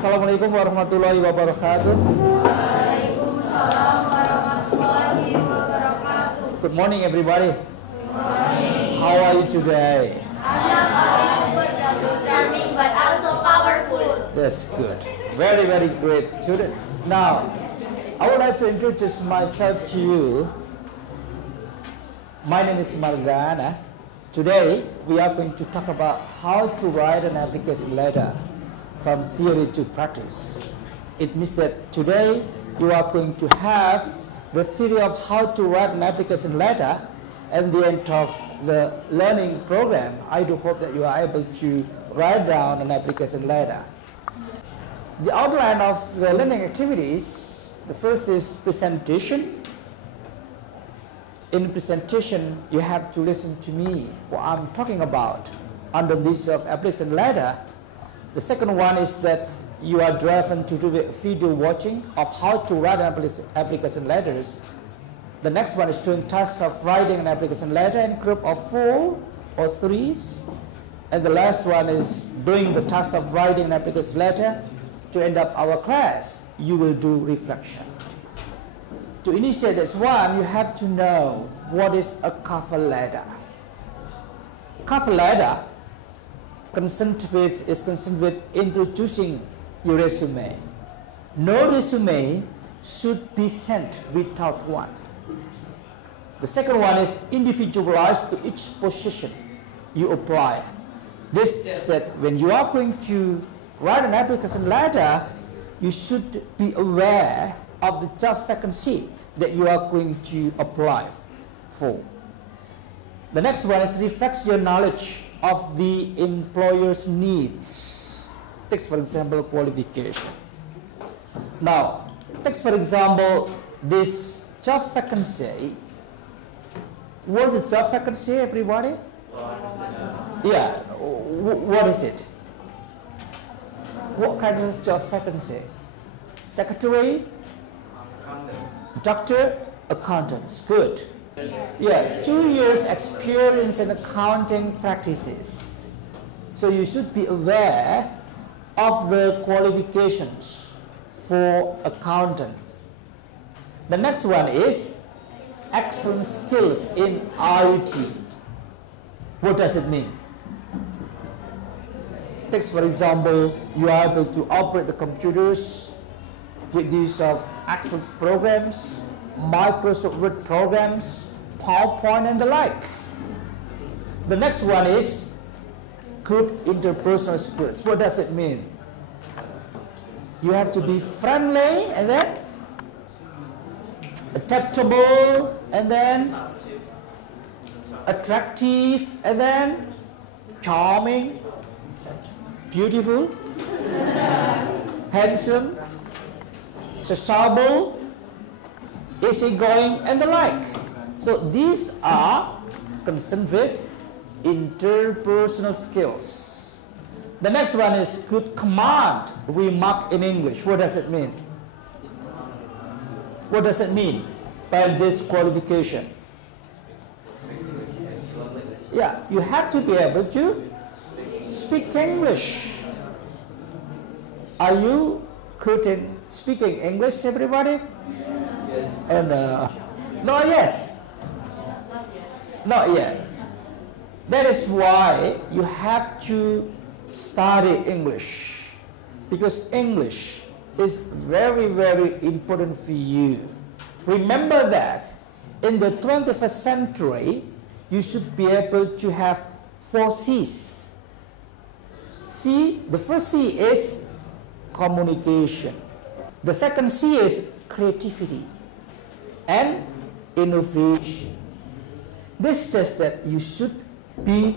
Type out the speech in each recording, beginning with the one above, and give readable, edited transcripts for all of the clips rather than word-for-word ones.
Assalamualaikum warahmatullahi wabarakatuh. Waalaikumsalam warahmatullahi wabarakatuh. Good morning, everybody. Good morning. How are you today? Alhamdulillah, super charming but also powerful. That's good. Very, very great students. Now, I would like to introduce myself to you. My name is Margana. Today, we are going to talk about how to write an application letter from theory to practice. It means that today you are going to have the theory of how to write an application letter. At the end of the learning program, I do hope that you are able to write down an application letter. The outline of the learning activities, the first is presentation. In presentation, you have to listen to me, what I'm talking about under this of application letter. The second one is that you are driven to do video watching of how to write application letters. The next one is doing tasks of writing an application letter in group of 4 or 3s. And the last one is doing the task of writing an application letter. To end up our class, you will do reflection. To initiate this one, you have to know what is a cover letter. Cover letter is concerned with introducing your resume. No resume should be sent without one. The second one is individualized to each position you apply. This is that when you are going to write an application letter, you should be aware of the job vacancy that you are going to apply for. The next one is reflects your knowledge of the employer's needs. Take for example qualification. Now, take for example this job vacancy. What's the job vacancy, everybody? Yeah, what is it? What kind of job vacancy? Secretary? Doctor? Accountants. Good. Yeah, 2 years experience in accounting practices. So you should be aware of the qualifications for accountant. The next one is excellent skills in IT. What does it mean? Take for example, you are able to operate the computers with use of Excel programs, Microsoft Word programs, PowerPoint and the like. The next one is good interpersonal skills. What does it mean? You have to be friendly and then adaptable and then attractive and then charming, beautiful, handsome, sociable, easygoing and the like. So these are concerned with interpersonal skills. The next one is good command remark in English. What does it mean? What does it mean by this qualification? Yeah, you have to be able to speak English. Are you good in speaking English, everybody? Yes. And no, yes. Not yet. That is why you have to study English, because English is very, very important for you. Remember that in the 21st century, you should be able to have 4 C's. C, the first C is communication. The second C is creativity and innovation. This says that you should be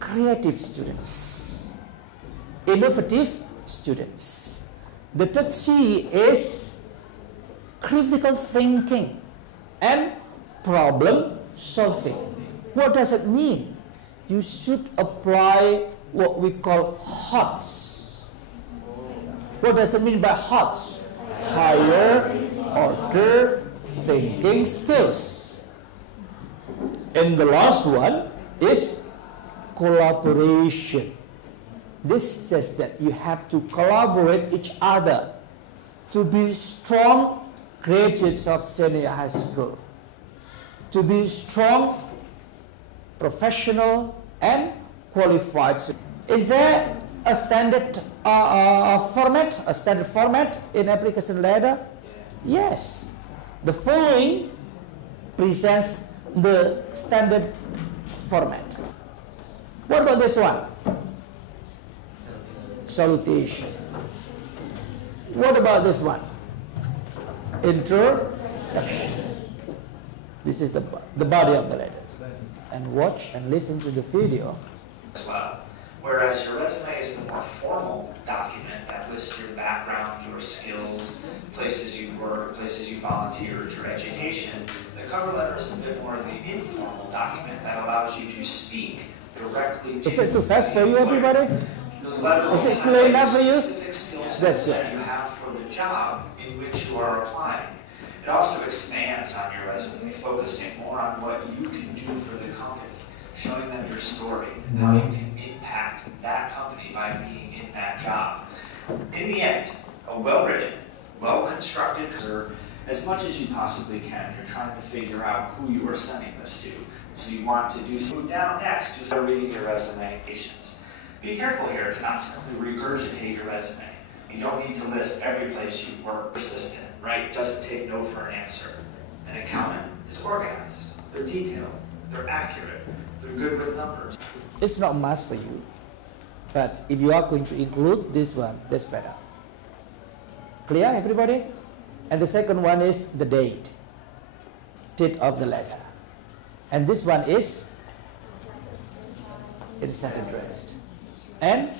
creative students, innovative students. The third C is critical thinking and problem solving. What does it mean? You should apply what we call HOTS. What does it mean by HOTS? Higher order thinking skills. And the last one is collaboration. This says that you have to collaborate each other to be strong graduates of senior high school, to be strong, professional, and qualified. Is there a standard format in application letter? Yes. The following presents the standard format. What about this one? Salutation. What about this one? Introduction. This is the body of the letters. And watch and listen to the video. As well. Whereas your resume is the more formal document that lists your background, your skills, places you work, places you volunteered, your education. The cover letter is a bit more of the informal document that allows you to speak directly to. Is it too fast for you, everybody? The letter is it clear enough for you? Specific skill sets that you have for the job in which you are applying. It also expands on your resume, focusing more on what you can do for the company, showing them your story, how you can impact that company by being in that job. In the end, a well-written, well-constructed, as much as you possibly can, you're trying to figure out who you are sending this to. So you want to move down next to start reading your resume. Be careful here to not simply regurgitate your resume. You don't need to list every place you work. Persistent, right? Doesn't take no for an answer. An accountant is organized. They're detailed. They're accurate. They're good with numbers. It's not much for you, but if you are going to include this one, that's better. Clear, everybody? And the second one is the date of the letter. And this one is, it is not addressed. And,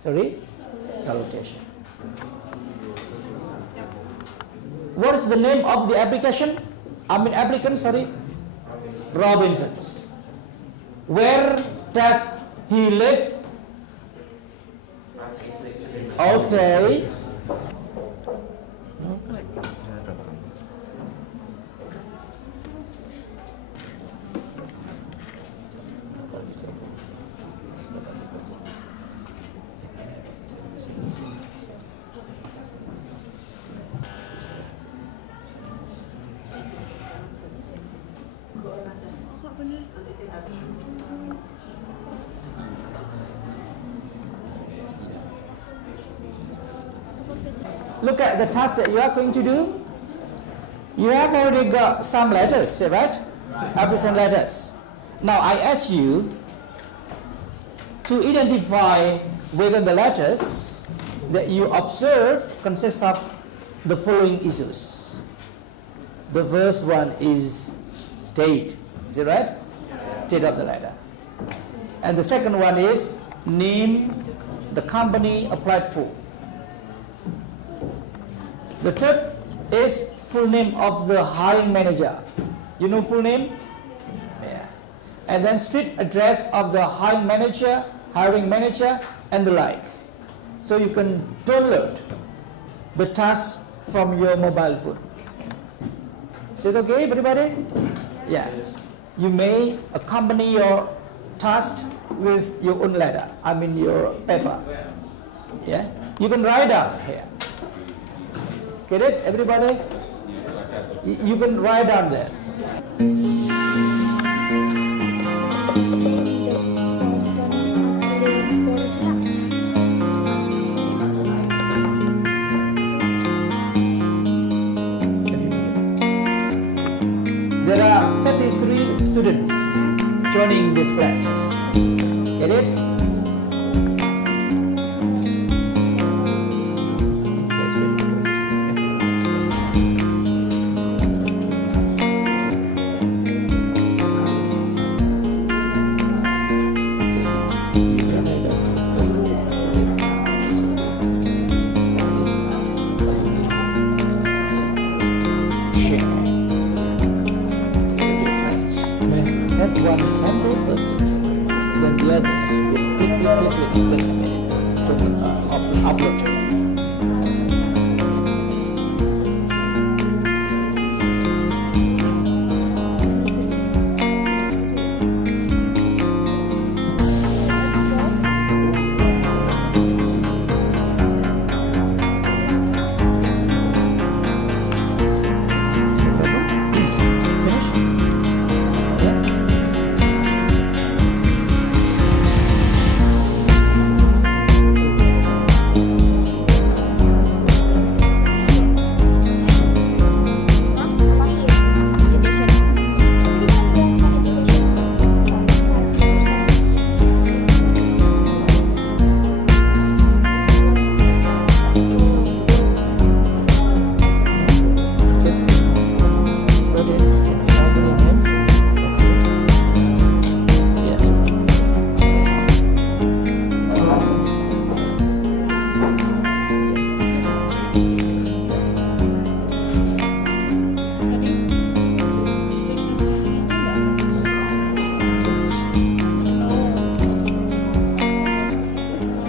sorry, salutation. What is the name of the application? Applicant, sorry. Robinson's. Where does he live? Okay. Look at the task that you are going to do. You have already got some letters, right? Application letters. Now I ask you to identify whether the letters that you observe consist of the following issues. The first one is date. Is it right? Date of the letter. And the second one is name the company applied for. The third is full name of the hiring manager. You know full name? Yeah. And then street address of the hiring manager, and the like. So you can download the task from your mobile phone. Is it okay, everybody? Yeah. You may accompany your task with your own letter. Your paper. Yeah. You can write down here. Get it, everybody? You can write down there. There are 33 students joining this class. Get it? One sample first, then the others. Click, then submit it. So upload.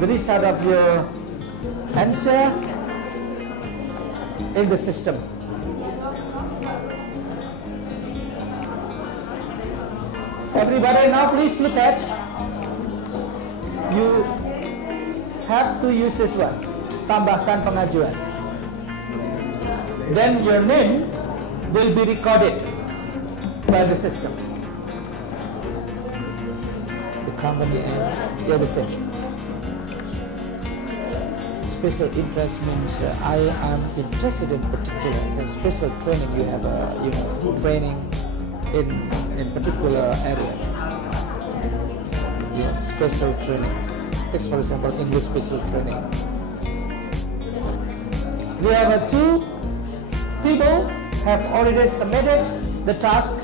the result of your answer in the system. Everybody now please look at. You have to use this one. Tambahkan pengajuan. Then your name will be recorded by the system. The company and the other same. Special interest means I am interested in particular. Then special training, you have training in particular area. Yeah, special training. Take for example English special training. We have two people have already submitted the task.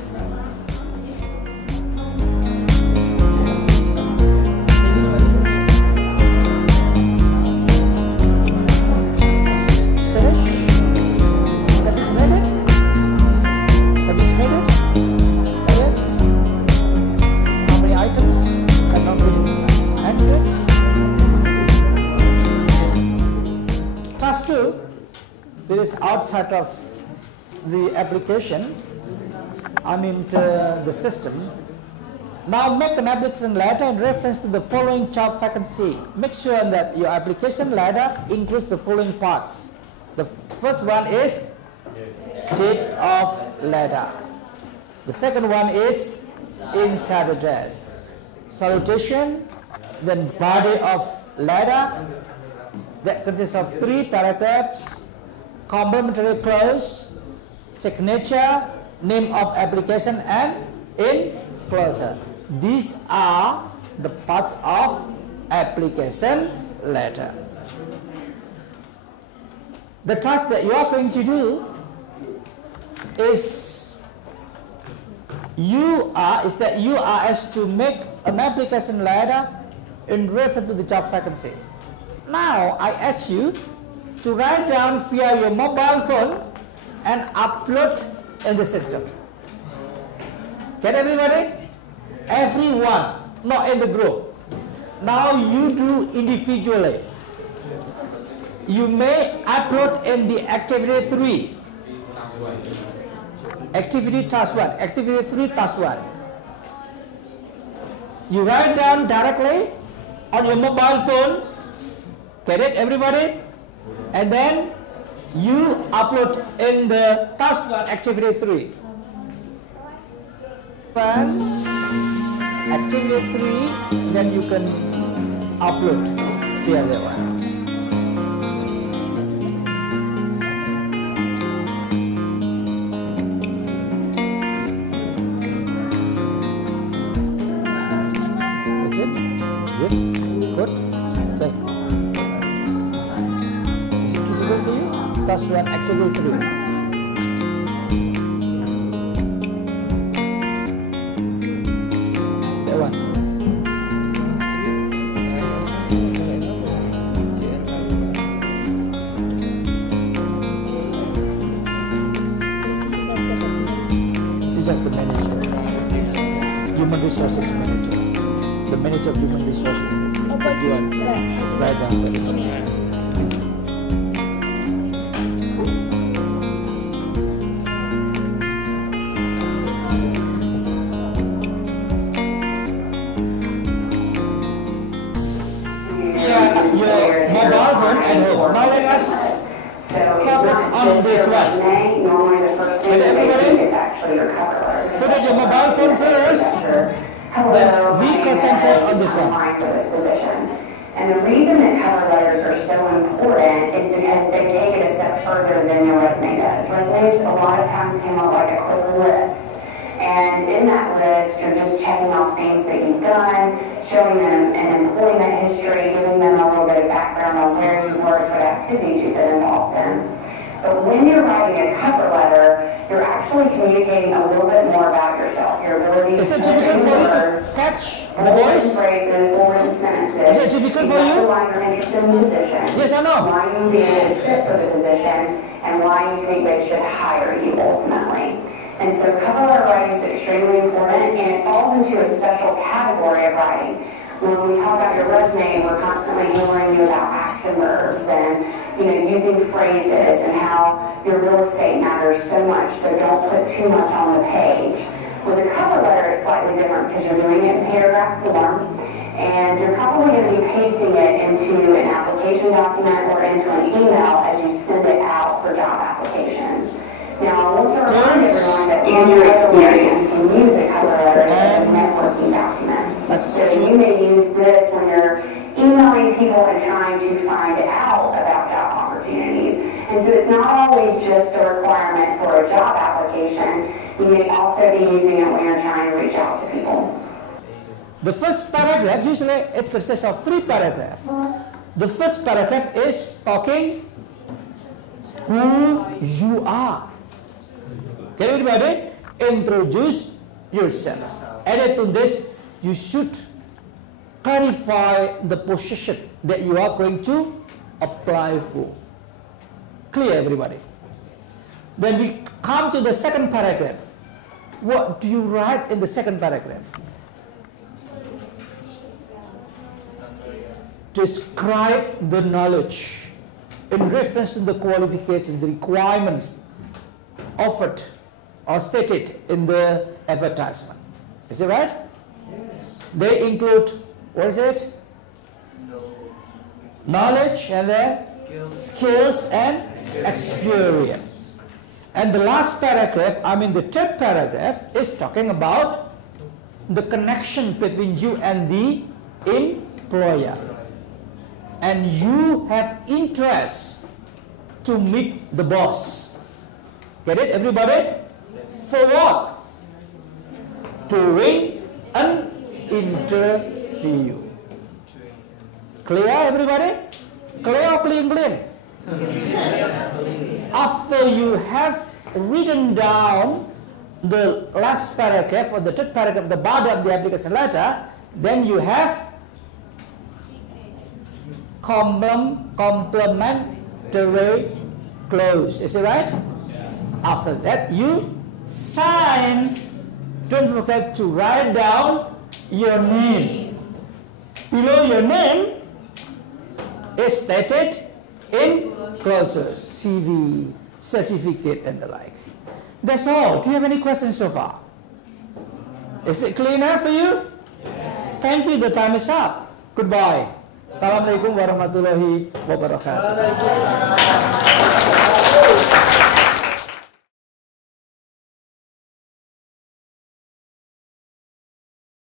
Outside of the application, the system. Now make an application letter in reference to the following job vacancy. Make sure that your application letter includes the following parts. The first one is date of letter. The second one is inside address. Salutation, then body of letter that consists of 3 paragraphs. Complimentary clause, signature, name of application, and enclosure. These are the parts of application letter. The task that you are going to do is you are asked to make an application letter in reference to the job vacancy. Now I ask you to write down via your mobile phone and upload in the system. Get everybody? Everyone, not in the group. Now you do individually. You may upload in the activity 3. Activity task 1. Activity 3 task 1. You write down directly on your mobile phone. Get it, everybody? And then you upload in the task 1, activity 3. Activity 3, then you can upload via that one. Is it? Zip? Good. Just. Task 1, activity 3. That one. This is just the manager. Human resources manager. The manager of human resources. That you are right down there. Now let us focus on this one. Normally the first thing that they do is actually your cover letter. Put your mobile phone first, then we concentrate on this one. For this position. And the reason that cover letters are so important is because they take it a step further than your resume does. Resumes a lot of times come out like a quick list. And in that list, you're just checking off things that you've done, showing them an employment history, giving them a little bit of background on where you've worked, what activities you've been involved in. But when you're writing a cover letter, you're actually communicating a little bit more about yourself, your ability to put in words, forward phrases, forward sentences, exactly why you're interested in the position, yes or no? why you would be a good fit for the position, and why you think they should hire you ultimately. And so cover letter writing is extremely important, and it falls into a special category of writing. When we talk about your resume, we're constantly hammering you about action verbs and using phrases and how your real estate matters so much, so don't put too much on the page. With a cover letter, it's slightly different because you're doing it in paragraph form, and you're probably going to be pasting it into an application document or into an email as you send it out for job applications. Now, I want to remind everyone that in your experience, you can use a cover letter as a networking document. So you may use this when you're emailing people and trying to find out about job opportunities. And so it's not always just a requirement for a job application. You may also be using it when you're trying to reach out to people. The first paragraph, usually it consists of 3 paragraphs. The first paragraph is talking who you are. Okay, everybody, introduce yourself. Added to this, you should clarify the position that you are going to apply for. Clear, everybody? Then we come to the second paragraph. What do you write in the second paragraph? Describe the knowledge in reference to the qualifications, the requirements offered or stated in the advertisement. Is it right? Yes. They include, what is it? Knowledge and then skills and experience. And the last paragraph, the third paragraph, is talking about the connection between you and the employer. And you have interest to meet the boss. Get it, everybody? For what? During an interview. Clear, everybody? Clear or clean? After you have written down the last paragraph or the third paragraph, the body of the application letter, then you have complementary clause. Is it right? After that, you sign. Don't forget to write down your name. Below your name is stated in clauses, CV, certificate, and the like. That's all. Do you have any questions so far? Is it clear enough for you? Yes. Thank you. The time is up. Goodbye. Assalamualaikum warahmatullahi wabarakatuh.